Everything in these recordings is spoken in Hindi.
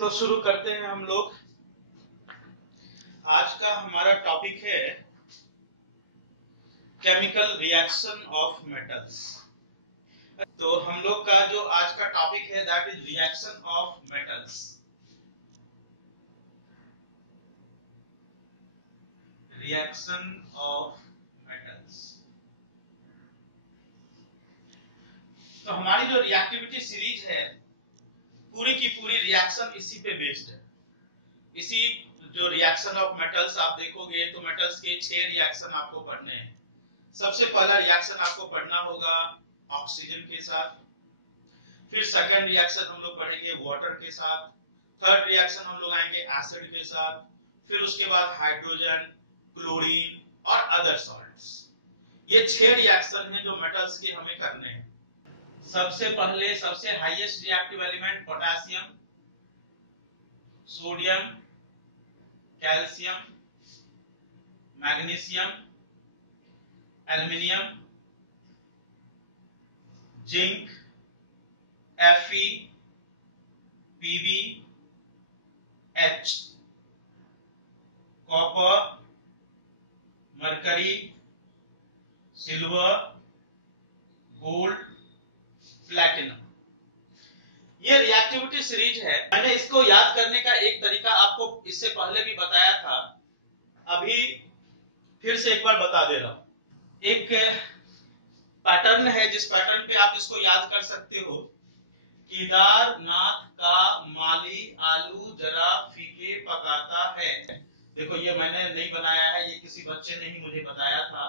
तो शुरू करते हैं हम लोग। आज का हमारा टॉपिक है केमिकल रिएक्शन ऑफ मेटल्स। तो हम लोग का जो आज का टॉपिक है that is reaction of metals. Reaction of metals. तो हमारी जो रिएक्टिविटी सीरीज है पूरी की पूरी रिएक्शन इसी पे बेस्ड है। इसी जो रिएक्शन ऑफ मेटल्स आप देखोगे तो मेटल्स के 6 रिएक्शन आपको पढ़ने हैं। सबसे पहला रिएक्शन आपको पढ़ना होगा ऑक्सीजन के साथ, फिर सेकंड रिएक्शन हम लोग पढ़ेंगे वाटर के साथ, थर्ड रिएक्शन हम लोग आएंगे एसिड के साथ, फिर उसके बाद हाइड्रोजन, क्लोरीन और अदर सॉल्ट्स। ये 6 रिएक्शन हैं जो मेटल्स के हमें करने हैं। सबसे पहले सबसे highest reactive element potassium, sodium, calcium, magnesium, aluminium, zinc, Fe, Pb, H, copper, mercury, silver, gold, platinum. ये रिएक्टिविटी सीरीज है। मैंने इसको याद करने का एक तरीका आपको इससे पहले भी बताया था, अभी फिर से एक बार बता दे रहा हूं। एक पैटर्न है जिस पैटर्न पे आप इसको याद कर सकते हो। केदारनाथ का माली आलू जरा फीके पकाता है। देखो ये मैंने नहीं बनाया है, ये किसी बच्चे ने ही मुझे बताया था।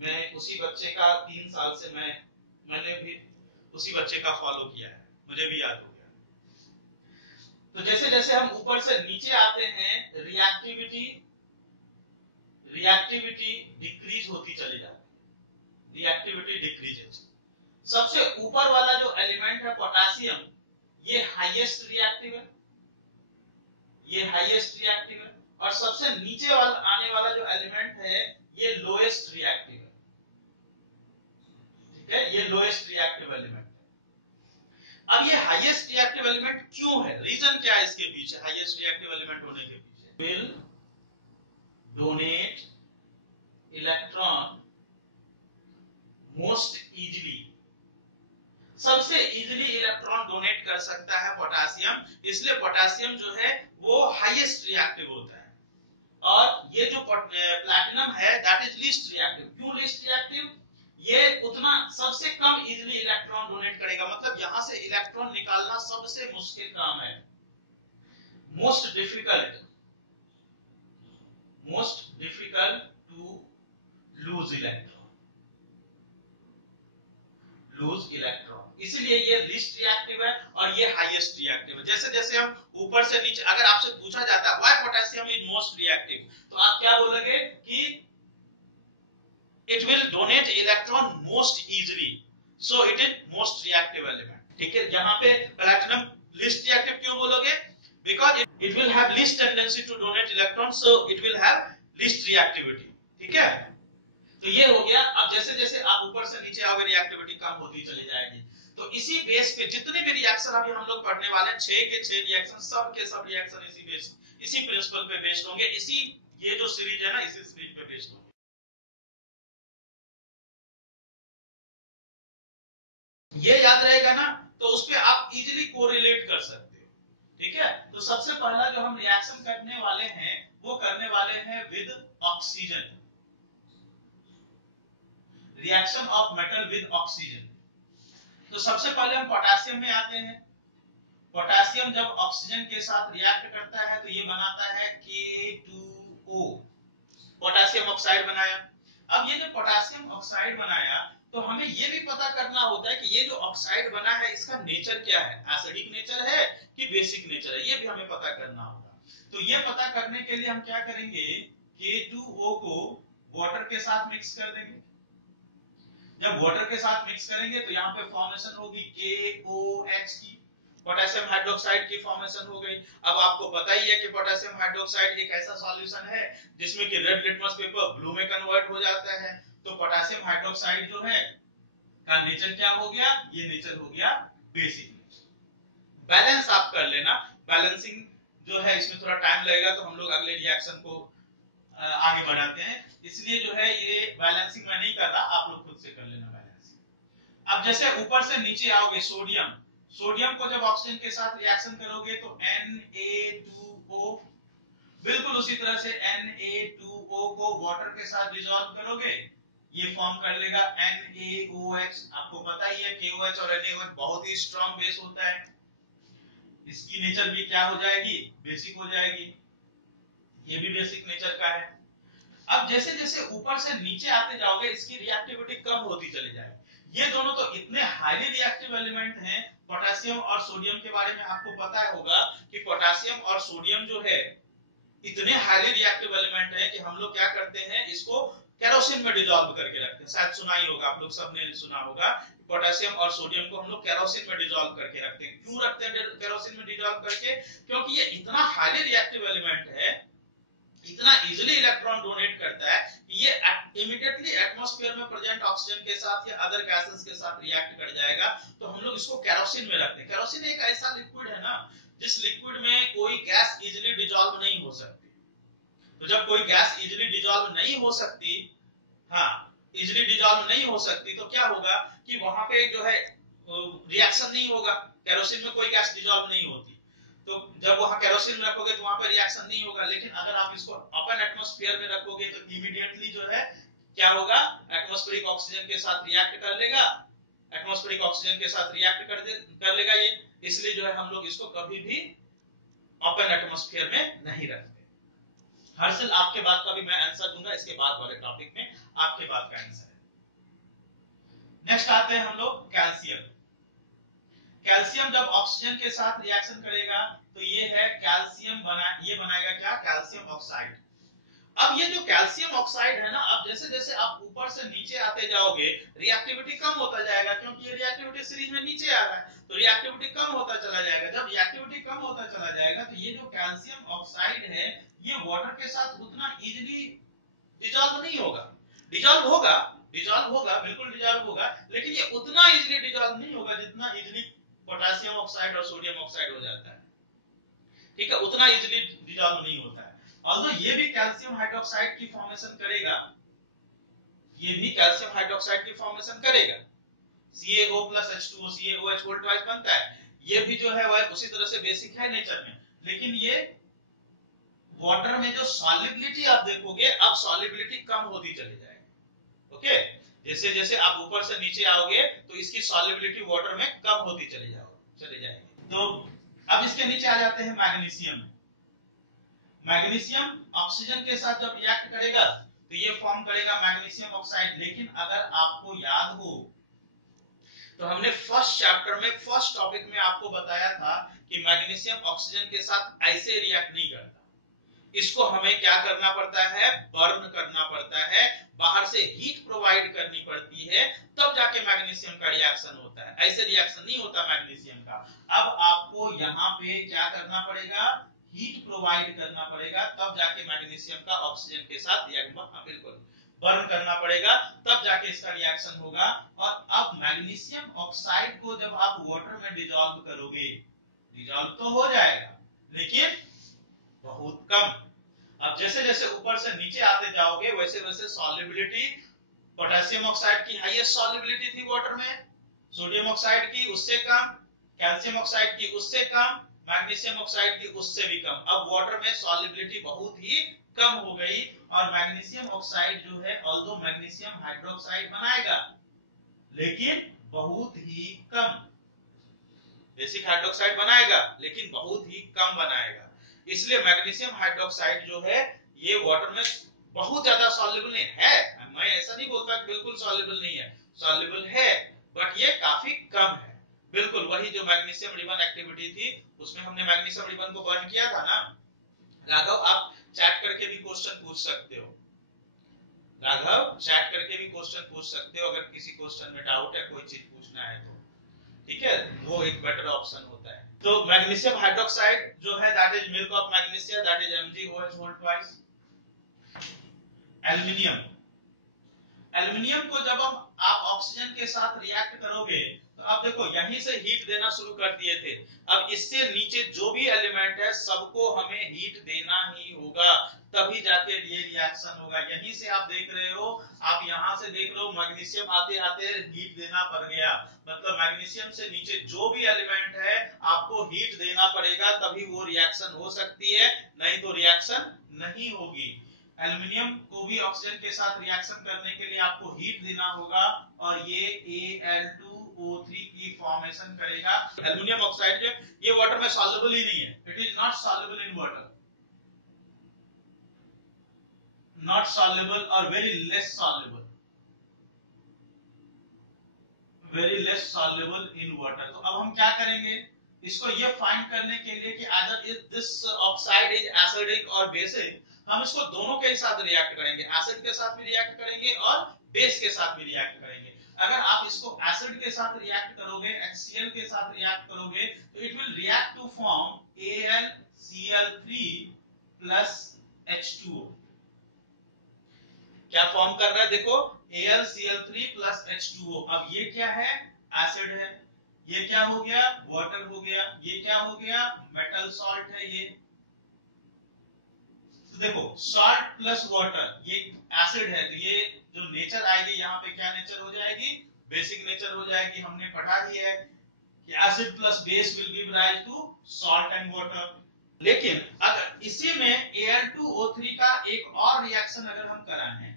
मैं उसी बच्चे का 3 साल से मैंने भी उसी बच्चे का फॉलो किया है, मुझे भी याद हो गया। तो जैसे जैसे हम ऊपर से नीचे आते हैं रिएक्टिविटी डिक्रीज होती चली जाती है। Reactivity decreases. सबसे ऊपर वाला जो एलिमेंट है पोटेशियम, ये हाईएस्ट रिएक्टिव है, ये हाईएस्ट रिएक्टिव है। और सबसे नीचे वाला आने वाला जो एलिमेंट है ये लोएस्ट रिएक्टिव है। ठीक है, ये लोएस्ट रिएक्टिव एलिमेंट है। अब ये हाईएस्ट रिएक्टिव एलिमेंट क्यों है, रीजन क्या है इसके पीछे, हाईएस्ट रिएक्टिव एलिमेंट होने के पीछे? Will donate electron most easily. सबसे इजीली इलेक्ट्रॉन डोनेट कर सकता है पोटेशियम, इसलिए पोटेशियम जो है वो हाईएस्ट रिएक्टिव होता है। और ये जो प्लैटिनम है दैट इज लीस्ट रिएक्टिव। क्यों लीस्ट रिएक्टिव? ये उतना सबसे कम इजीली इलेक्ट्रॉन डोनेट करेगा, मतलब यहां से इलेक्ट्रॉन निकालना सबसे मुश्किल काम है। Most difficult to lose electron, इसलिए ये लीस्ट रिएक्टिव है और ये हाईएस्ट रिएक्टिव है। जैसे जैसे हम ऊपर से नीचे, अगर आपसे पूछा जाता है why potassium is most reactive, तो आप क्या बोलोगे कि it will donate electron most easily, so it is most reactive element. ठीक है, यहाँ पे प्लैटिनम लीस्ट रिएक्टिव क्यों बोलोगे? Because it will have least tendency to donate electron, so it will have least reactivity. ठीक है, तो ये हो गया। अब जैसे जैसे आप ऊपर से नीचे आओगे रिएक्टिविटी कम होती चली जाएगी। तो इसी बेस पे जितने भी रिएक्शन अभी हम लोग पढ़ने वाले हैं, 6 के 6 रिएक्शन, सब के सब रिएक्शन इसी प्रिंसिपल पे बेस्ड होंगे। इसी ये जो सीरीज है ना, इसी सीरीज पे बेस्ड होंगे। ये याद रहेगा ना, तो उस पे आप इजीली कोरिलेट कर सकते हो। ठीक है, तो सबसे पहला जो हम रिएक्शन करने वाले हैं वो करने वाले हैं with oxygen. Reaction of metal with oxygen. तो सबसे पहले हम पोटेशियम में आते हैं। पोटेशियम जब ऑक्सीजन के साथ रिएक्ट करता है तो ये बनाता है K2O, पोटेशियम ऑक्साइड बनाया। अब ये जो पोटेशियम ऑक्साइड बनाया तो हमें ये भी पता करना होता है कि ये जो ऑक्साइड बना है इसका नेचर क्या है, एसिडिक नेचर है कि बेसिक नेचर है, ये भी हमें पता करना होगा। तो ये पता करने के लिए हम क्या करेंगे, K2O को वाटर के साथ मिक्स कर देंगे। जब वाटर के साथ मिक्स करेंगे तो यहाँ पे फॉर्मेशन होगी KOH की, पोटेशियम हाइड्रोक्साइड की फॉर्मेशन हो गई। अब आपको पता ही है कि पोटेशियम हाइड्रोक्साइड एक ऐसा सॉल्यूशन है जिसमें कि रेड लिटमस पेपर ब्लू में कन्वर्ट हो जाता है। तो पोटेशियम हाइड्रोक्साइड जो है का नेचर क्या हो गया, ये नेचर हो गया बेसिक नेचर। बैलेंस आप कर लेना बैलेंसिंग जो है इसमें थोड़ा टाइम लगेगा, तो हम लोग अगले रिएक्शन को आगे बढ़ाते हैं। इसलिए जो है ये बैलेंसिंग मैं नहीं कर रहा, आप लोग खुद से कर लेना बैलेंसिंग। अब जैसे ऊपर से नीचे आओगे, सोडियम, सोडियम को जब ऑक्सीजन के साथ रिएक्शन करोगे तो Na2O, बिल्कुल उसी तरह से Na2O को वाटर के साथ डिसॉल्व करोगे, ये फॉर्म कर लेगा NaOH। आपको पता ही है KOH और NaOH बहुत ही स्ट्रॉन्ग बेस होता है, इसकी नेचर भी क्या हो जाएगी, बेसिक हो जाएगी, ये भी बेसिक नेचर का है। अब जैसे जैसे ऊपर से नीचे आते जाओगे इसकी रिएक्टिविटी कम होती चली जाएगी। ये दोनों तो इतने हाईली रिएक्टिव एलिमेंट हैं। पोटेशियम और सोडियम के बारे में आपको पता होगा कि पोटेशियम और सोडियम जो है इतने हाईली रिएक्टिव एलिमेंट है कि हम लोग क्या करते हैं, इसको केरोसिन में डिसॉल्व करके रखते हैं। शायद सुना ही होगा, आप लोग सबने सुना होगा, पोटेशियम और सोडियम को हम लोग केरोसिन में डिसॉल्व करके रखते हैं। क्यों रखते हैं केरोसिन में डिसॉल्व करके? क्योंकि ये इतना हाईली रिएक्टिव एलिमेंट है, इतना इजीली इलेक्ट्रॉन डोनेट करता है कि ये इमीडिएटली एटमॉस्फेयर में प्रेजेंट ऑक्सीजन के साथ या अदर गैसेस के साथ रिएक्ट कर जाएगा। तो हम लोग इसको केरोसिन में रखते हैं। केरोसिन एक ऐसा लिक्विड है ना, जिस लिक्विड में कोई गैस इजीली डिसॉल्व नहीं हो सकती। तो जब कोई गैस इजीली डिसॉल्व नहीं हो सकती, इजीली डिसॉल्व नहीं हो सकती, तो क्या होगा कि वहां पे जो है रिएक्शन नहीं होगा। केरोसिन में कोई गैस डिसॉल्व नहीं होती, तो जब वहां केरोसिन में रखोगे तो वहां पर रिएक्शन नहीं होगा। लेकिन अगर आप इसको ओपन एटमॉस्फेयर में रखोगे तो इमीडिएटली जो है क्या होगा, एटमॉस्फेरिक ऑक्सीजन के साथ रिएक्ट कर लेगा, एटमॉस्फेरिक ऑक्सीजन के साथ रिएक्ट कर लेगा ये। इसलिए जो है हम लोग इसको कभी भी ओपन एटमॉस्फेयर में नहीं रखते। हर्षल, आपके बात का भी मैं आंसर दूंगा इसके बाद वाले टॉपिक में, आपके बात का आंसर है। नेक्स्ट आते हैं हम लोग कैल्शियम। कैल्शियम जब ऑक्सीजन के साथ रिएक्शन करेगा तो ये है कैल्शियम ये बनाएगा क्या, कैल्शियम ऑक्साइड। अब ये जो कैल्शियम ऑक्साइड है ना, अब जैसे जैसे आप ऊपर से नीचे आते जाओगे रिएक्टिविटी कम होता जाएगा, क्योंकि ये रिएक्टिविटी सीरीज में नीचे आ रहा है, तो रिएक्टिविटी कम होता चला जाएगा। जब रिएक्टिविटी कम होता चला जाएगा तो ये जो कैल्शियम ऑक्साइड है ये वाटर के साथ उतना इजीली डिसॉल्व नहीं होगा। डिसॉल्व होगा, बिल्कुल डिसॉल्व होगा, लेकिन ये उतना इजीली डिसॉल्व नहीं होगा जितना इजीली पोटेशियम ऑक्साइड और सोडियम ऑक्साइड हो जाता है। ठीक है, उतना इजीली डिसॉल्व नहीं होता है। ऑल्दो ये भी कैल्शियम हाइड्रोक्साइड की फॉर्मेशन करेगा, ये भी कैल्शियम हाइड्रोक्साइड की फॉर्मेशन करेगा। CaO + H2O CaOH whole twice बनता है। ये भी जो है वह उसी तरह से बेसिक है नेचर में, लेकिन ये वाटर में जो सॉल्युबिलिटी आप देखोगे, अब सॉल्युबिलिटी कम होती चली जाएगी। ओके, जैसे जैसे आप ऊपर से नीचे आओगे तो इसकी सॉल्युबिलिटी वाटर में कम होती चली जाएगी। तो अब इसके नीचे आ जाते हैं मैग्नीशियम। मैग्नीशियम ऑक्सीजन के साथ जब रिएक्ट करेगा तो ये फॉर्म करेगा मैग्नीशियम ऑक्साइड। लेकिन अगर आपको याद हो तो हमने फर्स्ट चैप्टर में फर्स्ट टॉपिक में आपको बताया था कि मैग्नीशियम ऑक्सीजन के साथ ऐसे रिएक्ट नहीं करता, इसको हमें क्या करना पड़ता है, बर्न करना पड़ता है, बाहर से हीट प्रोवाइड करनी पड़ती है, तब जाके मैग्नीशियम का रिएक्शन होता है। ऐसे रिएक्शन नहीं होता मैग्नीशियम का। अब आपको यहाँ पे क्या करना पड़ेगा, हीट प्रोवाइड करना पड़ेगा, तब जाके मैग्नीशियम का ऑक्सीजन के साथ रिएक्ट, बिल्कुल बर्न करना पड़ेगा, तब जाके इसका रिएक्शन होगा। और अब मैग्नीशियम ऑक्साइड को जब आप वाटर में डिसॉल्व करोगे, डिसॉल्व तो हो जाएगा लेकिन बहुत कम। अब जैसे जैसे ऊपर से नीचे आते जाओगे वैसे वैसे सॉल्युबिलिटी, पोटेशियम ऑक्साइड की हाईएस्ट सॉल्युबिलिटी थी वाटर में, सोडियम ऑक्साइड की उससे कम, कैल्शियम ऑक्साइड की उससे कम, मैग्नीशियम ऑक्साइड की उससे भी कम। अब वाटर में सॉल्युबिलिटी बहुत ही कम हो गई और मैग्नीशियम ऑक्साइड जो है ऑल्दो मैग्नीशियम हाइड्रोक्साइड बनाएगा लेकिन बहुत ही कम, बेसिक हाइड्रोक्साइड बनाएगा लेकिन बहुत ही कम बनाएगा। इसलिए मैग्नीशियम हाइड्रोक्साइड जो है ये वाटर में बहुत ज्यादा सॉल्युबल नहीं है। मैं ऐसा नहीं बोलता कि बिल्कुल सॉल्युबल नहीं है, सॉल्युबल है बट ये काफी कम है। बिल्कुल वही जो मैग्नीशियम रिबन एक्टिविटी थी उसमें हमने मैग्नीशियम रिबन को बर्न किया था ना। राघव आप चैट करके भी क्वेश्चन पूछ सकते हो, राघव चैट करके भी क्वेश्चन पूछ सकते हो अगर किसी क्वेश्चन में डाउट है, कोई चीज पूछना है तो, ठीक है, वो एक बेटर ऑप्शन होता है। तो मैग्नीशियम हाइड्रोक्साइड जो है that is milk of magnesia, that is MgOH whole twice. Aluminium, aluminium को जब आप ऑक्सीजन के साथ रिएक्ट करोगे तो अब देखो यहीं से हीट देना शुरू कर दिए थे, अब इससे नीचे जो भी एलिमेंट है सबको हमें हीट देना ही होगा, तभी जाके ये रिएक्शन होगा। यहीं से आप देख रहे हो, आप यहां से देख रहे हो मैग्नीशियम आते आते हीट देना पड़ गया, मतलब मैग्नीशियम से नीचे जो भी एलिमेंट है आपको हीट देना पड़ेगा, तभी वो रिएक्शन हो सकती है, नहीं तो रिएक्शन नहीं होगी। एल्युमिनियम को भी ऑक्सीजन के साथ रिएक्शन करने के लिए आपको हीट देना होगा और ये Al2O3 की फॉर्मेशन करेगा। एल्युमिनियम ऑक्साइड जो ये वाटर में सॉल्युबल ही नहीं है, it is not soluble in water, not soluble और very less soluble, very less soluble in water. तो अब हम क्या करेंगे, इसको ये फाइंड करने के लिए कि either this oxide is acidic और बेसिक, हम इसको दोनों के साथ रिएक्ट करेंगे, एसिड के साथ भी रिएक्ट करेंगे और बेस के साथ भी रिएक्ट करेंगे। अगर आप इसको एसिड के साथ रिएक्ट करोगे, HCl के साथ रिएक्ट करोगे, तो it will react to form AlCl3 plus H2O। क्या फॉर्म कर रहा है, देखो AlCl3 प्लस H2O। अब ये क्या है, एसिड है, ये क्या हो गया, वाटर हो गया, ये क्या हो गया, मेटल सॉल्ट है ये। तो देखो सॉल्ट प्लस वाटर ये एसिड है, तो ये जो नेचर आएगी यहाँ पे क्या नेचर हो जाएगी, बेसिक नेचर हो जाएगी। हमने पढ़ा ही है कि acid plus base will give rise to salt and water. लेकिन अगर इसी में Al2O3 का एक और रिएक्शन अगर हम कराएं,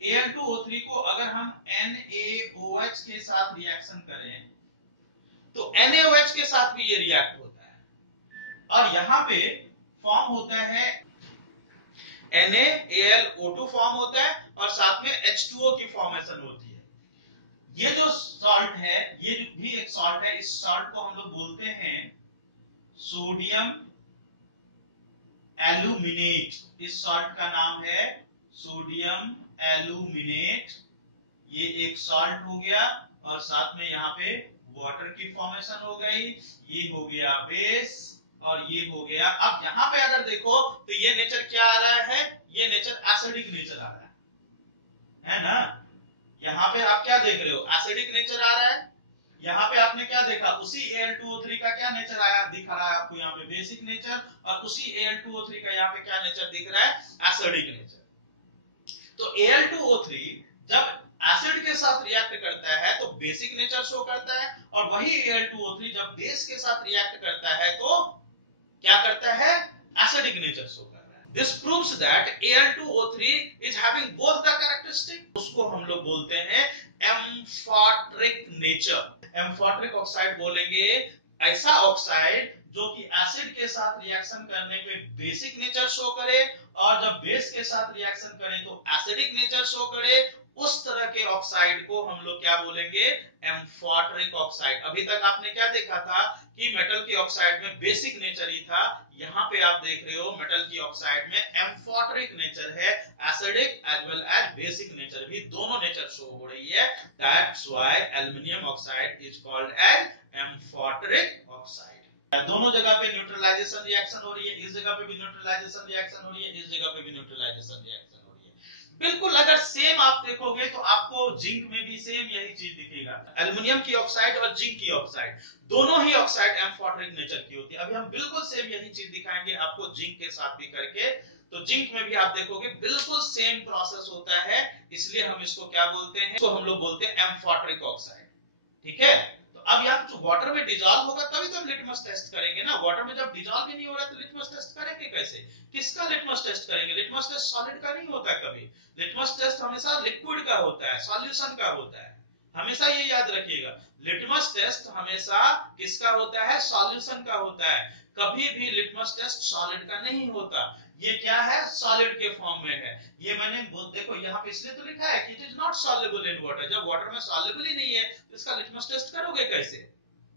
Al2O3 को अगर हम NaOH के साथ रिएक्शन करें तो NaOH के साथ भी ये रिएक्ट होता है और यहाँ पे फॉर्म होता है NaAlO2 फॉर्म होता है और साथ में H2O की फॉर्मेशन होती है। ये जो सॉल्ट है ये भी एक सॉल्ट है, इस सॉल्ट को हम लोग बोलते हैं सोडियम एल्यूमिनेट। इस सॉल्ट का नाम है सोडियम एल्यूमिनेट। ये एक सॉल्ट हो गया और साथ में यहाँ पे वाटर की फॉर्मेशन हो गई, ये हो गया बेस और ये हो गया। अब यहाँ पे अगर देखो तो ये नेचर क्या आ रहा है, ये नेचर एसिडिक नेचर आ रहा है ना। यहाँ पे आप क्या देख रहे हो, एसिडिक नेचर आ रहा है। यहाँ पे आपने क्या देखा, उसी Al2O3 का क्या नेचर आया, दिख रहा है आपको यहाँ पे बेसिक नेचर, और उसी Al2O3 का यहाँ पे क्या नेचर दिख रहा है, एसिडिक नेचर। तो Al2O3 जब एसिड के साथ रिएक्ट करता है तो बेसिक नेचर शो करता है, और वही Al2O3 जब बेस के साथ रिएक्ट करता है तो क्या करता है, एसिडिक नेचर शो करता है। This proves that Al2O3 is having both the characteristic। उसको हम लोग बोलते हैं एम्फोटेरिक नेचर। एम्फोटेरिक ऑक्साइड बोलेंगे ऐसा ऑक्साइड जो कि एसिड के साथ रिएक्शन करने पे बेसिक नेचर शो करे और जब बेस के साथ रिएक्शन करे तो एसिडिक नेचर शो करे, उस तरह के ऑक्साइड को हम लोग क्या बोलेंगे, एम्फोटेरिक ऑक्साइड। अभी तक आपने क्या देखा था कि मेटल के ऑक्साइड में बेसिक नेचर ही था, यहाँ पे आप देख रहे हो मेटल की ऑक्साइड में एम्फोटेरिक नेचर है, acidic as well as basic nature भी दोनों नेचर शो हो रही है। That's why aluminium oxide is called as amphoteric oxide. दोनों जगह पे न्यूट्रलाइजेशन रिएक्शन हो रही है, इस जगह पे भी न्यूट्रलाइजेशन रिएक्शन हो रही है, इस जगह पे भी न्यूट्रलाइजेशन रिएक्शन हो रही है। बिल्कुल अगर सेम आप देखोगे तो आपको जिंक में भी सेम यही चीज दिखेगा। एल्युमिनियम की ऑक्साइड और जिंक की ऑक्साइड दोनों ही ऑक्साइड एम्फोटेरिक नेचर की होती है। अभी हम बिल्कुल सेम यही चीज दिखाएंगे आपको जिंक के साथ भी करके। तो जिंक में भी आप देखोगे बिल्कुल सेम प्रोसेस होता है, इसलिए हम इसको क्या बोलते हैं, इसको हम लोग बोलते हैं एम्फोटेरिक ऑक्साइड। ठीक है, तो अब यहाँ जो वाटर में डिजॉल्व होगा तभी तो हम लिटमस टेस्ट करेंगे ना। वाटर में जब डिजॉल्व ही नहीं हो रहा तो लिटमस टेस्ट करेंगे कैसे, किसका लिटमस टेस्ट करेंगे। लिटमस टेस्ट सॉलिड का नहीं होता कभी, लिटमस टेस्ट हमेशा लिक्विड का होता है, सॉल्यूशन का होता है, हमेशा ये याद रखिएगा। लिटमस टेस्ट हमेशा किसका होता है, सॉल्यूशन का होता है, कभी भी लिटमस टेस्ट सॉलिड का नहीं होता। ये क्या है, सॉलिड के फॉर्म में है। ये मैंने देखो यहाँ पे इसलिए तो लिखा है कि it is not soluble in water. जब वाटर में सॉल्युबल ही नहीं है तो इसका लिटमस टेस्ट करोगे कैसे,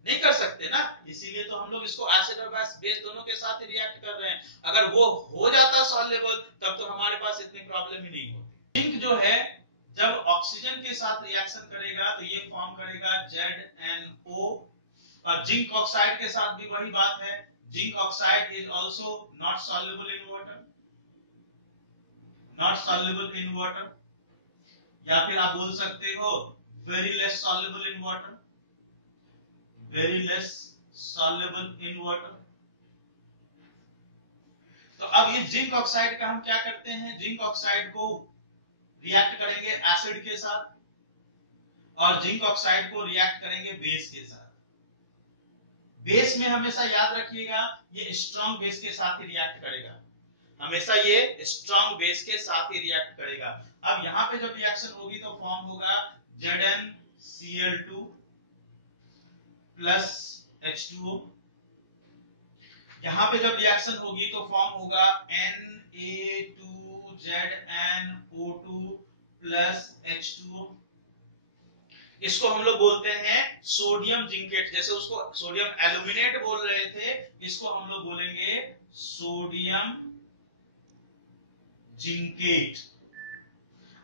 नहीं कर सकते ना। इसीलिए तो हम लोग इसको एसिड और बेस दोनों के साथ रिएक्ट कर रहे हैं। अगर वो हो जाता सॉल्युबल तब तो हमारे पास इतनी प्रॉब्लम ही नहीं होती। जिंक जो है जब ऑक्सीजन के साथ रिएक्शन करेगा तो ये फॉर्म करेगा ZnO, और जिंक ऑक्साइड के साथ भी वही बात है। Zinc oxide is also not soluble in water, not soluble in water। या फिर आप बोल सकते हो very less soluble in water, very less soluble in water. तो अब ये जिंक ऑक्साइड का हम क्या करते हैं, जिंक ऑक्साइड को रिएक्ट करेंगे एसिड के साथ और जिंक ऑक्साइड को रिएक्ट करेंगे बेस के साथ। बेस में हमेशा याद रखिएगा ये स्ट्रॉन्ग बेस के साथ ही रिएक्ट करेगा, हमेशा ये स्ट्रॉन्ग बेस के साथ ही रिएक्ट करेगा। अब यहां पे जब रिएक्शन होगी तो फॉर्म होगा ZnCl2 प्लस H2O। यहां पे जब रिएक्शन होगी तो फॉर्म होगा Na2ZnO2 प्लस H2O। इसको हम लोग बोलते हैं सोडियम जिंकेट, जैसे उसको सोडियम एल्यूमिनेट बोल रहे थे, इसको हम लोग बोलेंगे सोडियम जिंकेट।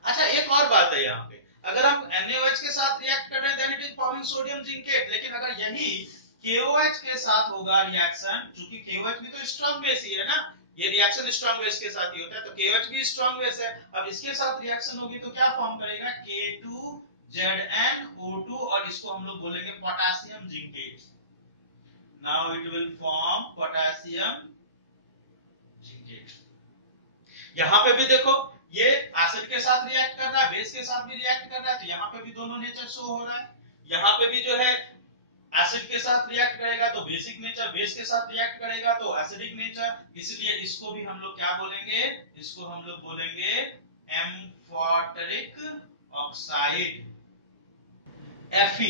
अच्छा एक और बात है यहाँ पे, अगर हम NaOH के साथ रिएक्ट कर रहे हैं then it is forming sodium zincate, लेकिन अगर यही KOH के साथ होगा रिएक्शन, क्योंकि KOH भी तो स्ट्रॉन्ग बेस ही है ना, ये रिएक्शन स्ट्रॉन्ग बेस के साथ ही होता है, तो KOH भी स्ट्रॉन्ग बेस है। अब इसके साथ रिएक्शन होगी तो क्या फॉर्म करेगा K2ZnO2 और इसको हम लोग बोलेंगे potassium zincate. Now it will form potassium zincate. यहां पे भी देखो ये एसिड के साथ रिएक्ट कर रहा है, बेस के साथ भी रिएक्ट कर रहा है, तो यहां पे भी दोनों नेचर शो हो रहा है। यहां पे भी जो है एसिड के साथ रिएक्ट करेगा तो बेसिक नेचर, बेस के साथ रिएक्ट करेगा तो एसिडिक नेचर, इसलिए इसको भी हम लोग क्या बोलेंगे, इसको हम लोग बोलेंगे एम्फोटेरिक ऑक्साइड Fe।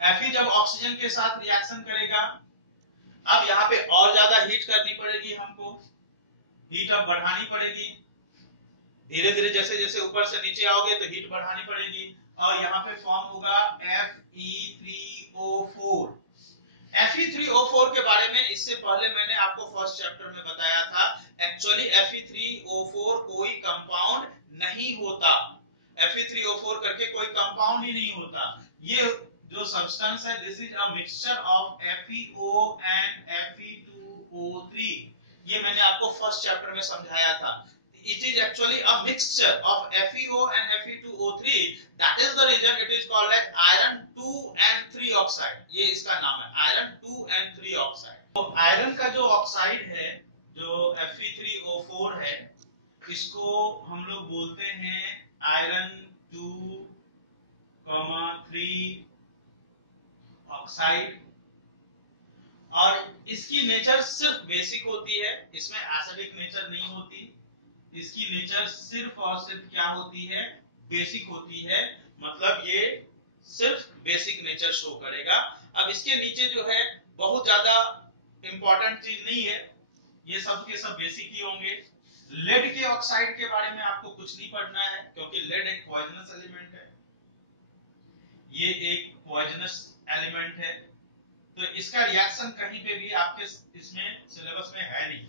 Fe जब ऑक्सीजन के साथ रिएक्शन करेगा, अब यहाँ पे और ज्यादा हीट करनी पड़ेगी हमको, हीट अब बढ़ानी पड़ेगी, धीरे धीरे जैसे जैसे ऊपर से नीचे आओगे तो हीट बढ़ानी पड़ेगी और यहाँ पे फॉर्म होगा Fe3O4। Fe3O4 के बारे में इससे पहले मैंने आपको फर्स्ट चैप्टर में बताया था, एक्चुअली Fe3O4 कोई कंपाउंड नहीं होता, Fe3O4 करके कोई कंपाउंड ही नहीं होता। ये जो सब्सटेंस है this is a mixture of FeO and Fe2O3, ये मैंने आपको फर्स्ट चैप्टर में समझाया था। It is actually a mixture of FeO and Fe2O3. That is the reason it is called as iron 2 and 3 oxide. ये इसका नाम है iron 2 and 3 oxide। तो आयरन का जो ऑक्साइड है जो Fe3O4 है, इसको हम लोग बोलते हैं आयरन 2,3 ऑक्साइड और इसकी नेचर सिर्फ बेसिक होती है, इसमें एसिडिक नेचर नहीं होती, इसकी नेचर सिर्फ और सिर्फ क्या होती है, बेसिक होती है, मतलब ये सिर्फ बेसिक नेचर शो करेगा। अब इसके नीचे जो है बहुत ज्यादा इंपॉर्टेंट चीज नहीं है, ये सब के सब बेसिक ही होंगे। लेड के ऑक्साइड के बारे में आपको कुछ नहीं पढ़ना है क्योंकि लेड एक पॉइजनस एलिमेंट है, ये एक पॉइजनस एलिमेंट है, तो इसका रिएक्शन कहीं पे भी आपके इसमें सिलेबस में है नहीं।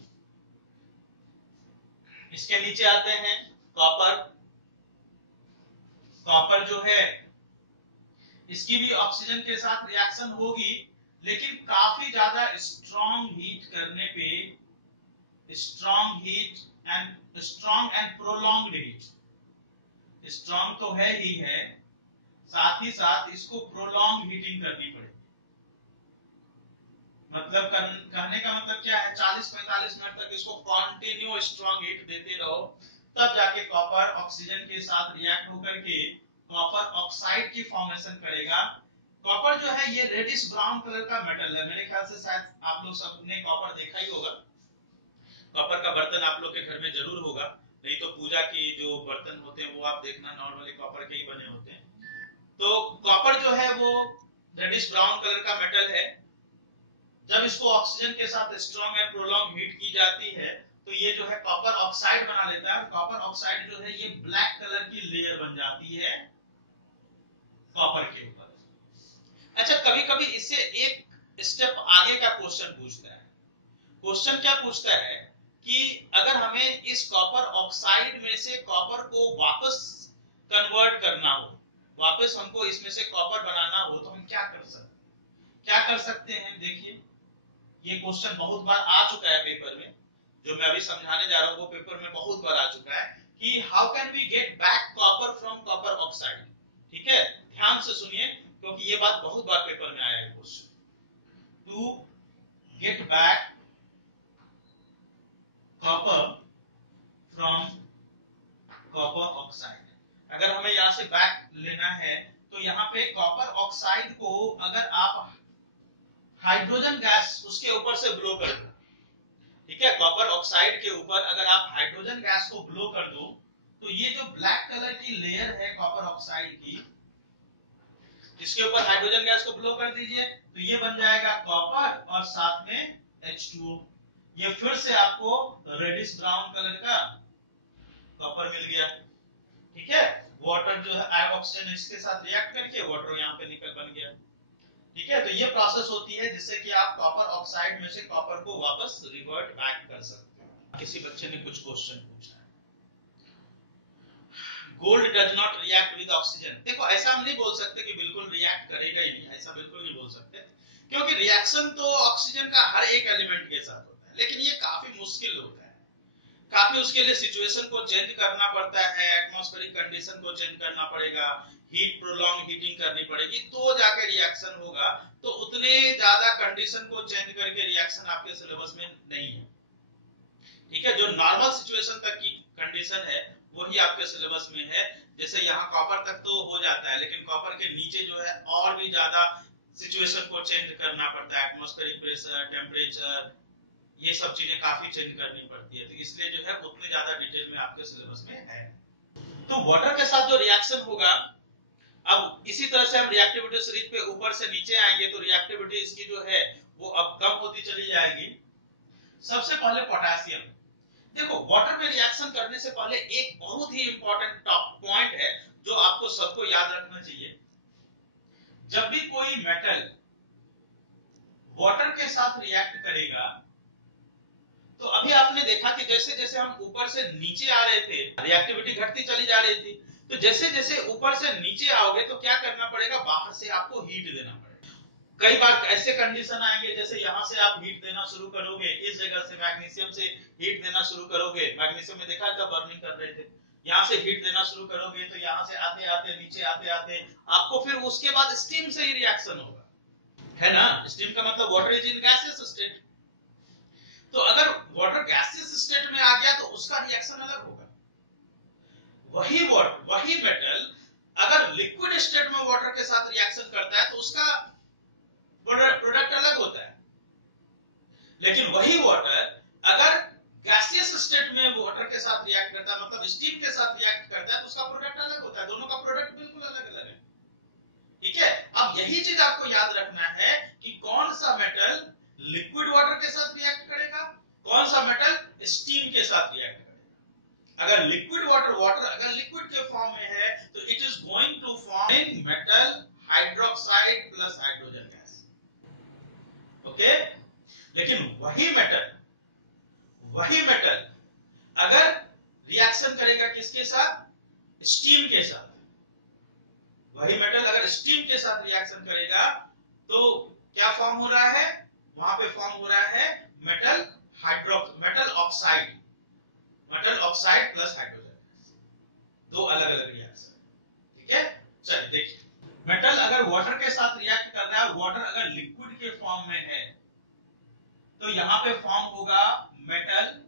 इसके नीचे आते हैं कॉपर। कॉपर जो है इसकी भी ऑक्सीजन के साथ रिएक्शन होगी, लेकिन काफी ज्यादा स्ट्रॉन्ग हीट करने पे, strong and prolonged heat, strong तो है ही है, साथ ही साथ इसको प्रोलॉन्ग हीटिंग करनी पड़ेगी। मतलब कहने का मतलब क्या है, 40-45 मिनट तक इसको कंटिन्यू स्ट्रॉन्ग हीट देते रहो, तब जाके कॉपर ऑक्सीजन के साथ रिएक्ट होकर के कॉपर ऑक्साइड की फॉर्मेशन करेगा। कॉपर जो है ये रेडिश ब्राउन कलर का मेटल है, मेरे ख्याल से शायद आप लोग सबने कॉपर देखा ही होगा, कॉपर का बर्तन आप लोग के घर में जरूर होगा, नहीं तो पूजा की जो बर्तन होते हैं वो आप देखना नॉर्मली कॉपर के ही बने होते हैं। तो कॉपर जो है वो रेडिश ब्राउन कलर का मेटल है, जब इसको ऑक्सीजन के साथ स्ट्रॉन्ग एंड प्रोलॉन्ग हीट की जाती है तो ये जो है कॉपर ऑक्साइड बना लेता है। कॉपर ऑक्साइड जो है ये ब्लैक कलर की लेयर बन जाती है कॉपर के ऊपर। अच्छा कभी कभी इससे एक स्टेप आगे का क्वेश्चन पूछता है, क्वेश्चन क्या पूछता है कि अगर हमें इस कॉपर ऑक्साइड में से कॉपर को वापस कन्वर्ट करना हो, वापस हमको इसमें से कॉपर बनाना हो, तो हम क्या कर सकते हैं। देखिए ये क्वेश्चन बहुत बार आ चुका है पेपर में, जो मैं अभी समझाने जा रहा हूं वो पेपर में बहुत बार आ चुका है कि how can we get back copper from copper oxide. ठीक है, ध्यान से सुनिए क्योंकि ये बात बहुत बार पेपर में आया है question. To get back copper from copper oxide, अगर हमें यहां से बैक लेना है तो यहाँ पे कॉपर ऑक्साइड को अगर आप हाइड्रोजन गैस उसके ऊपर से ब्लो कर दो, ठीक है, कॉपर ऑक्साइड के ऊपर अगर आप हाइड्रोजन गैस को ब्लो कर दो तो ये जो ब्लैक कलर की लेयर है कॉपर ऑक्साइड की, इसके ऊपर हाइड्रोजन गैस को ब्लो कर दीजिए तो ये बन जाएगा कॉपर और साथ में H2O। ये फिर से आपको रेडिश ब्राउन कलर का कॉपर मिल गया। ठीक है, वाटर जो है ऑक्सीजन इसके साथ रिएक्ट करके वाटर यहाँ पे निकल बन गया। ठीक है, तो ये प्रोसेस होती है जिससे कि आप कॉपर ऑक्साइड में से कॉपर को वापस रिवर्ट बैक कर सकते हो। किसी बच्चे ने कुछ क्वेश्चन पूछा है, gold does not react with oxygen. देखो ऐसा हम नहीं बोल सकते कि बिल्कुल रिएक्ट करेगा ही नहीं, ऐसा बिल्कुल नहीं बोल सकते, क्योंकि रिएक्शन तो ऑक्सीजन का हर एक एलिमेंट के साथ होता है, लेकिन ये काफी मुश्किल होता है, काफी उसके लिए सिचुएशन को चेंज करना पड़ता है, एटमॉस्फेरिक कंडीशन को चेंज करना पड़ेगा, हीट प्रोलॉन्ग हीटिंग करनी पड़ेगी तो जाके रिएक्शन होगा। तो उतने ज्यादा कंडीशन को चेंज करके रिएक्शन आपके सिलेबस में नहीं है। ठीक है, जो नॉर्मल सिचुएशन तक की कंडीशन है वही आपके सिलेबस में है। जैसे यहाँ कॉपर तक तो हो जाता है, लेकिन कॉपर के नीचे जो है और भी ज्यादा सिचुएशन को चेंज करना पड़ता है, एटमॉस्फेरिक प्रेशर, टेम्परेचर, ये सब चीजें काफी चेंज करनी पड़ती है, तो इसलिए जो है उतने ज्यादा डिटेल में आपके सिलेबस में है। तो वाटर के साथ जो रिएक्शन होगा, अब इसी तरह से हम रिएक्टिविटी सीरीज पे ऊपर से नीचे आएंगे तो रिएक्टिविटी इसकी जो है वो अब कम होती चली जाएगी। सबसे पहले पोटेशियम, देखो वाटर में रिएक्शन करने से पहले एक बहुत ही इंपॉर्टेंट टॉप पॉइंट है जो आपको सबको याद रखना चाहिए। जब भी कोई मेटल वाटर के साथ रिएक्ट करेगा तो अभी आपने देखा कि जैसे जैसे हम ऊपर से नीचे आ रहे थे रिएक्टिविटी घटती चली जा रही थी, तो जैसे जैसे ऊपर से नीचे आओगे तो क्या करना पड़ेगा, बाहर से आपको हीट देना पड़ेगा। कई बार ऐसे कंडीशन आएंगे जैसे यहाँ से आप हीट देना शुरू करोगे, इस जगह से मैग्नीशियम से हीट देना शुरू करोगे, मैग्नीशियम में देखा था बर्निंग कर रहे थे, यहाँ से हीट देना शुरू करोगे तो यहाँ से आते आते नीचे आते आते आपको फिर उसके बाद स्टीम से ही रिएक्शन होगा, है ना। स्टीम का मतलब water is in gaseous state, तो अगर वाटर गैसियस स्टेट में आ गया तो उसका रिएक्शन अलग होगा। वही मेटल अगर लिक्विड स्टेट में वाटर के साथ रिएक्शन करता है तो उसका प्रोडक्ट अलग होता है, लेकिन वही वाटर अगर गैसियस स्टेट में वाटर के साथ रिएक्ट करता है, मतलब स्टीम के साथ रिएक्ट करता है, तो उसका प्रोडक्ट अलग होता है, दोनों का प्रोडक्ट बिल्कुल अलग अलग है। ठीक है, अब यही चीज आपको याद रखना है कि कौन सा मेटल लिक्विड वाटर के साथ रिएक्ट करेगा, कौन सा मेटल स्टीम के साथ रिएक्ट करेगा। अगर लिक्विड वाटर अगर लिक्विड के फॉर्म में है तो it is going to form metal hydroxide plus hydrogen gas. Okay, लेकिन वही मेटल अगर रिएक्शन करेगा किसके साथ, स्टीम के साथ, वही मेटल अगर स्टीम के साथ रिएक्शन करेगा तो क्या फॉर्म हो रहा है, वहां पे फॉर्म हो रहा है मेटल ऑक्साइड प्लस हाइड्रोजन, दो अलग अलग रिएक्शन। ठीक है, चलिए देखिए, मेटल अगर वाटर के साथ रिएक्ट कर रहा है, वाटर अगर लिक्विड के फॉर्म में है तो यहां पे फॉर्म होगा metal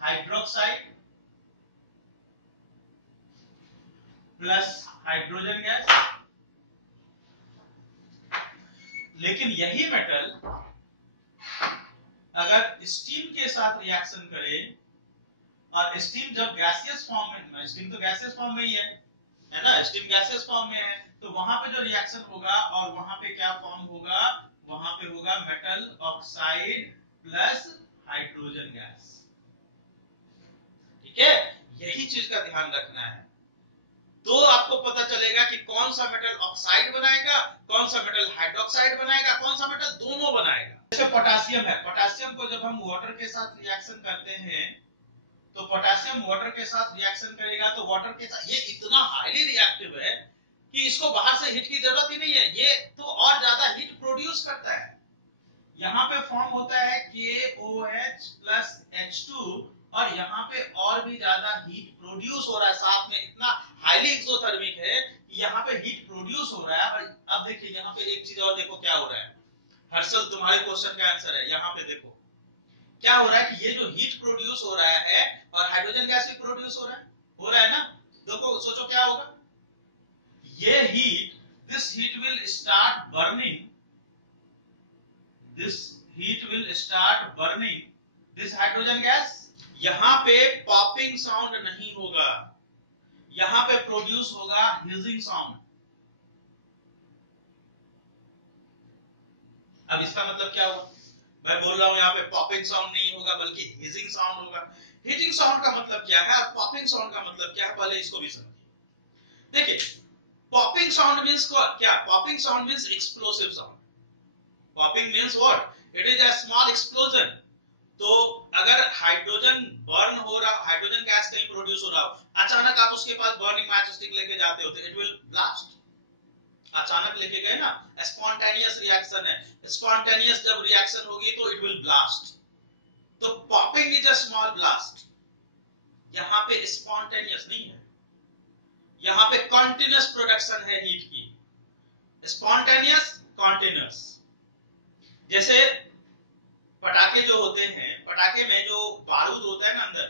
hydroxide plus hydrogen gas. लेकिन यही मेटल अगर स्टीम के साथ रिएक्शन करे, और स्टीम जब गैसियस फॉर्म में, स्टीम तो गैसियस फॉर्म में ही है ना, स्टीम गैसियस फॉर्म में है, तो वहां पे जो रिएक्शन होगा और वहां पे क्या फॉर्म होगा, वहां पे होगा metal oxide plus hydrogen gas. ठीक है, यही चीज का ध्यान रखना है, तो आपको पता चलेगा कि कौन सा मेटल ऑक्साइड बनाएगा, कौन सा मेटल हाइड्रोक्साइड बनाएगा, कौन सा मेटल दोनों बनाएगा। जैसे पोटेशियम है, पोटेशियम को जब हम वाटर के साथ रिएक्शन करते हैं तो पोटेशियम वाटर के साथ रिएक्शन करेगा तो वाटर के साथ ये इतना हाईली रिएक्टिव है कि इसको बाहर से हीट की जरूरत ही नहीं है, ये तो और ज्यादा हीट प्रोड्यूस करता है। यहाँ पे फॉर्म होता है KOH प्लस H2 और यहाँ पे और भी ज्यादा हीट प्रोड्यूस हो रहा है, साथ में इतना हाईली एक्सोथर्मिक है कि यहाँ पे हीट प्रोड्यूस हो रहा है। और अब देखिए यहाँ पे एक चीज और देखो क्या हो रहा है। हर्षल तुम्हारे क्वेश्चन का आंसर है, यहाँ पे देखो क्या हो रहा है कि ये जो हीट प्रोड्यूस हो रहा है और हाइड्रोजन गैस भी प्रोड्यूस हो रहा है ना। देखो सोचो क्या होगा, ये heat, this heat will start burning, this heat will start burning this hydrogen gas. यहां पे पॉपिंग साउंड नहीं होगा, यहां पे प्रोड्यूस होगा हिजिंग साउंड। अब इसका मतलब क्या हुआ, मैं बोल रहा हूं यहाँ पे पॉपिंग साउंड नहीं होगा बल्कि हिजिंग साउंड होगा। हिजिंग साउंड का मतलब क्या है और पॉपिंग साउंड का मतलब क्या है, पहले इसको भी समझिए। देखिए पॉपिंग साउंड मींस क्या, popping sound means explosive sound. Popping means what, it is a small explosion. तो अगर हाइड्रोजन बर्न हो रहा, हाइड्रोजन गैस कहीं प्रोड्यूस हो रहा हो, अचानक आप उसके पास बर्निंग मैच स्टिक लेके जाते हो तो इट विल ब्लास्ट। अचानक लेके गए ना, स्पॉन्टेनियस रिएक्शन है, स्पॉन्टेनियस जब रिएक्शन होगी तो इट विल ब्लास्ट। तो popping is a small blast. यहां पे स्पॉन्टेनियस नहीं है, यहां पे कॉन्टिन्यूअस प्रोडक्शन है हीट की, स्पॉन्टेनियस कॉन्टिन्यूअस। जैसे पटाखे जो होते हैं, पटाखे में जो बारूद होता है ना अंदर,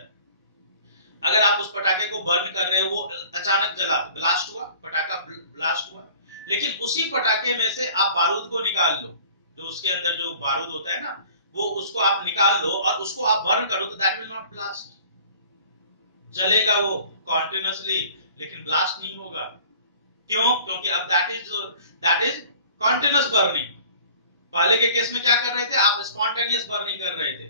अगर आप उस पटाखे को बर्न कर रहे हो, वो अचानक जला, ब्लास्ट हुआ, पटाखा ब्लास्ट हुआ, लेकिन उसी पटाखे में से आप बारूद को निकाल लो, जो उसके अंदर जो बारूद होता है ना, वो उसको आप निकाल लो और उसको आप बर्न करो तो दैट विल नॉट ब्लास्ट। जलेगा वो कॉन्टिन्यूअसली लेकिन ब्लास्ट नहीं होगा। क्यों? क्योंकि अब दैट इज कॉन्टिन्यूअस बर्निंग। पहले के केस में क्या कर रहे थे आप, स्पॉन्टेनियस बर्निंग कर रहे थे।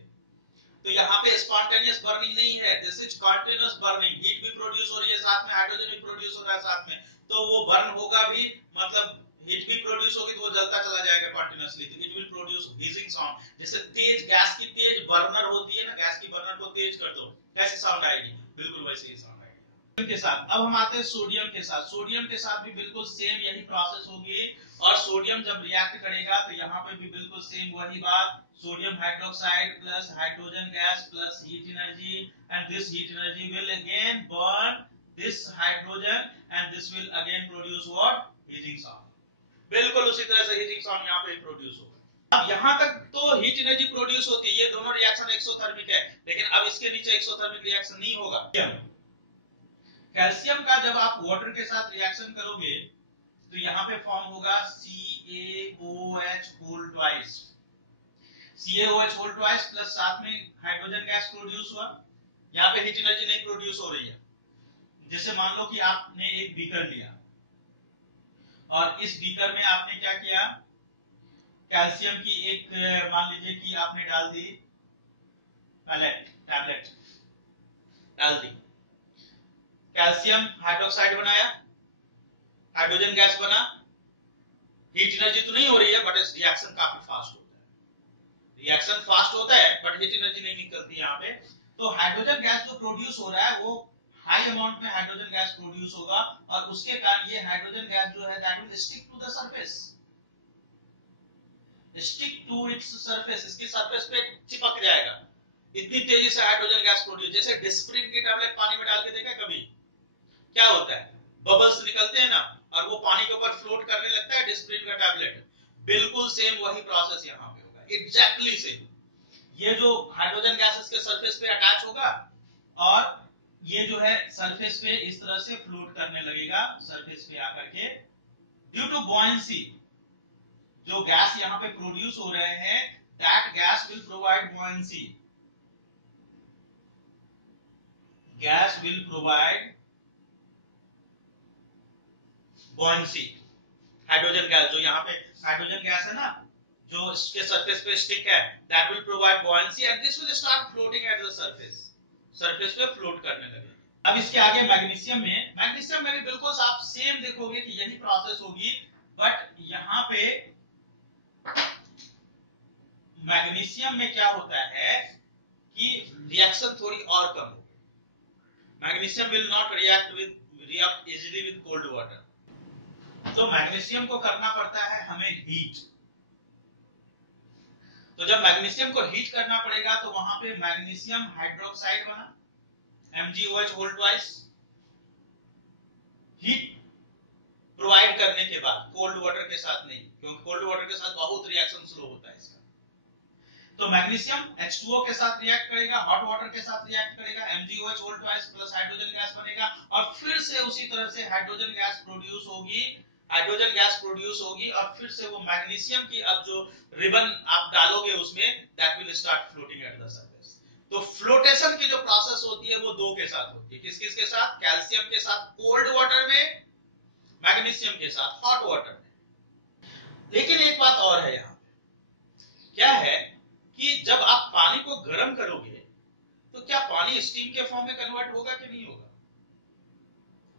तो यहाँ पे स्पॉन्टेनियस बर्निंग नहीं है, this is continuous burning. Heat भी प्रोड्यूस हो रही है साथ में, हाइड्रोजन भी प्रोड्यूस हो रहा है साथ में, तो वो बर्न होगा भी, मतलब हीट भी प्रोड्यूस होगी तो वो जलता चला जाएगा कॉन्टिन्यूअसली, तो it will produce hissing sound. जैसे तेज गैस की तेज बर्नर होती है ना, गैस की बर्नर को तेज कर दो कैसे साउंड आएगी, बिल्कुल वैसे ही साउंड आएगी। के साथ अब हम आते हैं सोडियम के साथ। सोडियम के साथ भी बिल्कुल सेम यही प्रोसेस होगी, और सोडियम जब रिएक्ट करेगा तो यहाँ पे भी बिल्कुल सेम वही बात, sodium hydroxide plus hydrogen gas plus heat energy, and this heat energy will again burn this hydrogen and this will again produce what, heating sound. बिल्कुल उसी तरह से हीटिंग साउंड यहाँ पे प्रोड्यूस होगा। अब यहाँ तक तो हीट एनर्जी प्रोड्यूस होती है, ये दोनों रिएक्शन एक्सोथर्मिक है, लेकिन अब इसके नीचे एक्सोथर्मिक रिएक्शन नहीं होगा। कैल्शियम का जब आप वाटर के साथ रिएक्शन करोगे तो यहाँ पे फॉर्म होगा CaOH whole twice, CaOH whole twice plus साथ में हाइड्रोजन गैस प्रोड्यूस हुआ। यहाँ पे हीट एनर्जी नहीं प्रोड्यूस हो रही है। जैसे मान लो कि आपने एक बीकर लिया और इस बीकर में आपने क्या किया, कैल्शियम की एक, मान लीजिए कि आपने डाल दी टैबलेट डाल दी, कैल्शियम हाइड्रोक्साइड बनाया, हाइड्रोजन गैस बना, हीट एनर्जी तो नहीं हो रही है बट इस रिएक्शन काफी फास्ट होता है, रिएक्शन फास्ट होता है बट हीट एनर्जी नहीं निकलती यहाँ पे। तो हाइड्रोजन गैस जो प्रोड्यूस हो रहा है वो हाई अमाउंट में हाइड्रोजन गैस प्रोड्यूस होगा, और उसके कारण ये हाइड्रोजन गैस जो है that will stick to the surface, stick to its surface, इसकी सरफेस पे चिपक जाएगा। इतनी तेजी से हाइड्रोजन गैस प्रोड्यूस, जैसे डिस्प्रिन की टैबलेट पानी में डाल के देखा कभी, क्या होता है, बबल्स निकलते हैं ना, और वो पानी के ऊपर फ्लोट करने लगता है डिस्प्रिन का टैबलेट। बिल्कुल सेम वही प्रोसेस यहाँ पे होगा, एग्जैक्टली सेम। ये जो हाइड्रोजन गैस इसके सरफेस पे अटैच होगा और ये जो है सरफेस पे इस तरह से फ्लोट करने लगेगा, सरफेस पे आकर के ड्यू टू बॉयंसी। जो गैस यहाँ पे प्रोड्यूस हो रहे हैं that gas will provide buoyancy, gas will provide buoyancy. Hydrogen gas जो यहाँ पे हाइड्रोजन गैस है ना, जो इसके सरफेस पे स्टिक है, that will provide buoyancy and this will start floating at the surface, surface पे फ्लोट करने लगेगा। अब इसके आगे मैग्नीशियम में भी बिल्कुल आप सेम देखोगे कि यही प्रोसेस होगी, बट यहाँ पे मैग्नीशियम में क्या होता है कि रिएक्शन थोड़ी और कम होगी। Magnesium will not react easily with cold water, तो मैग्नीशियम को करना पड़ता है हमें हीट। तो जब मैग्नीशियम को हीट करना पड़ेगा तो वहां पे मैग्नीशियम हाइड्रोक्साइड बना MgOH whole twice, heat provide करने के बाद, कोल्ड वाटर के साथ नहीं, क्योंकि कोल्ड वाटर के साथ बहुत रिएक्शन स्लो होता है इसका। तो मैग्नीशियम H2O के साथ रिएक्ट करेगा, हॉट वाटर के साथ रिएक्ट करेगा, MgOH whole twice plus hydrogen gas बनेगा और फिर से उसी तरह से हाइड्रोजन गैस प्रोड्यूस होगी और फिर से वो मैग्नीशियम की अब जो रिबन आप डालोगे उसमें, that will start floating at the surface. तो फ्लोटेशन की जो प्रोसेस होती है वो दो के साथ होती है, किस किस के साथ? कैल्शियम के साथ कोल्ड वाटर में, मैग्नीशियम के साथ हॉट वाटर में। लेकिन एक बात और है यहाँ पे, क्या है कि जब आप पानी को गर्म करोगे तो क्या पानी स्टीम के फॉर्म में कन्वर्ट होगा कि नहीं होगा?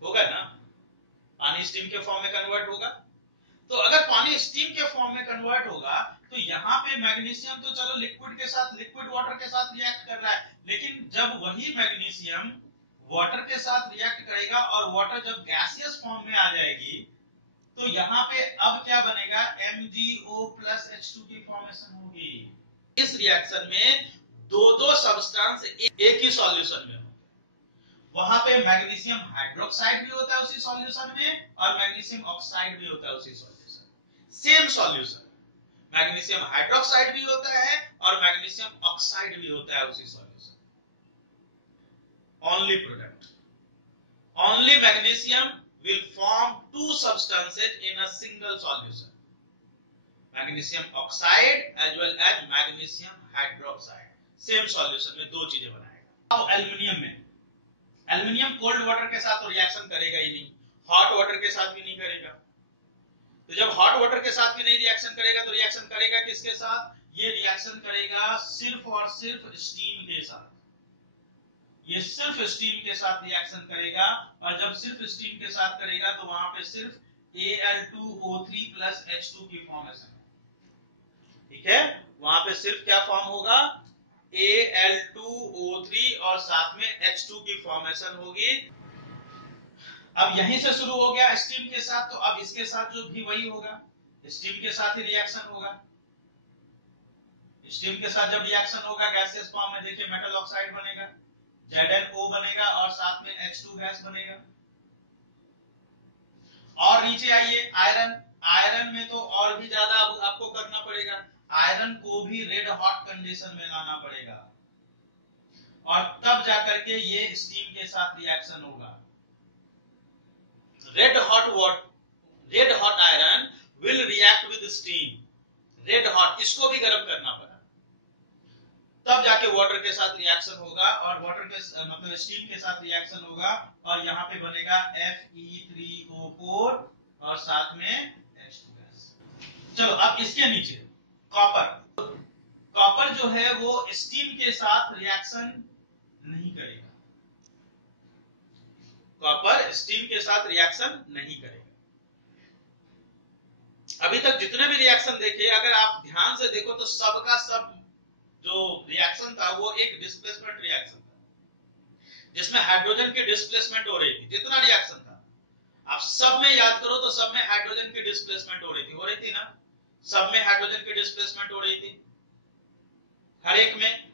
होगा ना, पानी स्टीम के फॉर्म में कन्वर्ट होगा। तो अगर पानी स्टीम के फॉर्म में कन्वर्ट होगा तो यहाँ पे मैग्नीशियम तो चलो लिक्विड वाटर के साथ रिएक्ट कर रहा है, लेकिन जब वही मैग्नीशियम वाटर के साथ रिएक्ट करेगा और वाटर जब गैसियस फॉर्म में आ जाएगी तो यहाँ पे अब क्या बनेगा? MgO प्लस H2 की फॉर्मेशन होगी। इस रिएक्शन में दो सब्सटेंस एक ही सॉल्यूशन में होते हैं। वहां पे मैग्नीशियम हाइड्रोक्साइड भी होता है उसी सॉल्यूशन में और मैग्नीशियम ऑक्साइड भी होता है उसी solution, same solution. Magnesium hydroxide भी होता है और मैग्नीशियम ऑक्साइड भी होता है उसी solution. Only product, only magnesium will form two substances in a single solution, magnesium oxide as well as magnesium hydroxide, same solution में दो चीजें बनाएगा। अब एल्युमिनियम कोल्ड वाटर के साथ तो रिएक्शन करेगा ही नहीं, हॉट वाटर के साथ भी नहीं करेगा। तो जब हॉट वाटर के साथ भी नहीं रिएक्शन करेगा तो रिएक्शन करेगा किसके साथ? ये रिएक्शन करेगा सिर्फ और सिर्फ स्टीम के साथ। ये सिर्फ स्टीम के साथ रिएक्शन करेगा और जब सिर्फ स्टीम के साथ करेगा तो वहां पे सिर्फ Al2O3 प्लस H2 की फॉर्मेशन है। ठीक है, वहां पे सिर्फ क्या फॉर्म होगा? Al2O3 और साथ में H2 की फॉर्मेशन होगी। अब यहीं से शुरू हो गया स्टीम के साथ, तो अब इसके साथ जो भी वही होगा, स्टीम के साथ ही रिएक्शन होगा। स्टीम के साथ जब रिएक्शन होगा गैसियस फॉर्म में, देखिए मेटल ऑक्साइड बनेगा, ZnO बनेगा और साथ में H2 गैस बनेगा। और नीचे आइए, आयरन में तो और भी ज्यादा आपको करना पड़ेगा। आयरन को भी रेड हॉट कंडीशन में लाना पड़ेगा और तब जाकर के ये स्टीम के साथ रिएक्शन होगा। Red hot iron will react with steam. Red hot, इसको भी गर्म करना पड़ा, तब जाके वाटर के साथ रिएक्शन होगा और वाटर के मतलब स्टीम के साथ रिएक्शन होगा और यहाँ पे बनेगा Fe3O4 और साथ में H2 गैस। चलो अब इसके नीचे कॉपर जो है वो स्टीम के साथ रिएक्शन नहीं करेगा। कॉपर स्टीम के साथ रिएक्शन नहीं करेगा। अभी तक जितने भी रिएक्शन देखे, अगर आप ध्यान से देखो तो सबका सब जो रिएक्शन था वो एक डिस्प्लेसमेंट रिएक्शन था जिसमें हाइड्रोजन की डिस्प्लेसमेंट हो रही थी। जितना रिएक्शन था आप सब में याद करो तो सब में हाइड्रोजन की डिस्प्लेसमेंट हो रही थी ना? सब में हाइड्रोजन की डिस्प्लेसमेंट हो रही थी हर एक में।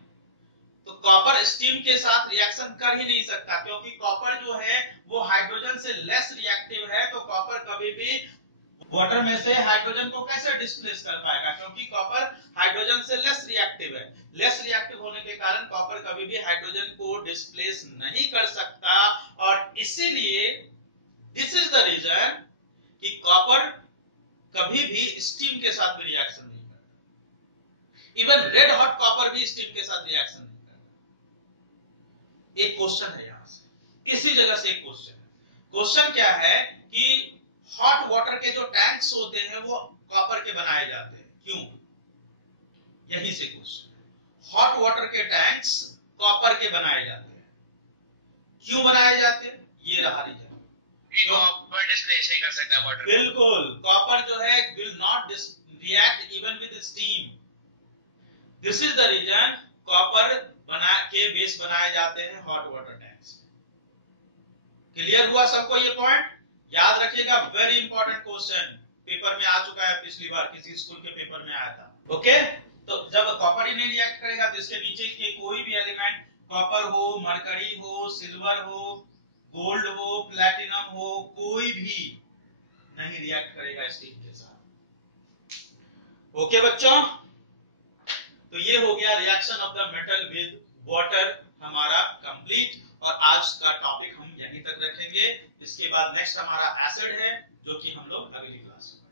तो कॉपर स्टीम के साथ रिएक्शन कर ही नहीं सकता क्योंकि कॉपर जो है वो हाइड्रोजन से लेस रिएक्टिव है। तो कॉपर कभी भी वाटर में से हाइड्रोजन को कैसे डिस्प्लेस कर पाएगा? क्योंकि कॉपर हाइड्रोजन से लेस रिएक्टिव है। लेस रिएक्टिव होने के कारण कॉपर कभी भी हाइड्रोजन को डिस्प्लेस नहीं कर सकता और इसीलिए दिस इज द रीजन कि कॉपर कभी भी स्टीम के साथ भी रिएक्शन नहीं करता। इवन रेड हॉट कॉपर भी स्टीम के साथ रिएक्शन नहीं करता। एक क्वेश्चन है यहां से, इसी जगह से एक क्वेश्चन है। क्वेश्चन क्या है कि हॉट वाटर के जो टैंक्स होते हैं वो कॉपर के बनाए जाते हैं, क्यों? यही से क्वेश्चन। हॉट वाटर के टैंक्स कॉपर के बनाए जाते हैं, क्यों बनाए जाते हैं? ये रहा रीजन। कॉपर डिस्प्लेस नहीं कर सकता वाटर। बिल्कुल, कॉपर जो है will not react even with steam. This is the reason copper के बेस बनाए जाते हैं हॉट वाटर टैंक्स। क्लियर हुआ सबको ये पॉइंट? याद रखिएगा, वेरी इंपॉर्टेंट क्वेश्चन पेपर में आ चुका है, पिछली बार किसी स्कूल के पेपर में आया था। ओके, तो जब कॉपर ही नहीं रिएक्ट करेगा तो इसके नीचे के कोई भी एलिमेंट, कॉपर हो, मरकरी हो, सिल्वर हो, गोल्ड हो, प्लैटिनम हो, कोई भी नहीं रिएक्ट करेगा स्टील के साथ। ओके बच्चों, तो ये हो गया reaction of the metal with water हमारा कंप्लीट, और आज का टॉपिक हम यहीं तक रखेंगे। इसके बाद नेक्स्ट हमारा एसिड है, जो कि हम लोग अगली क्लास में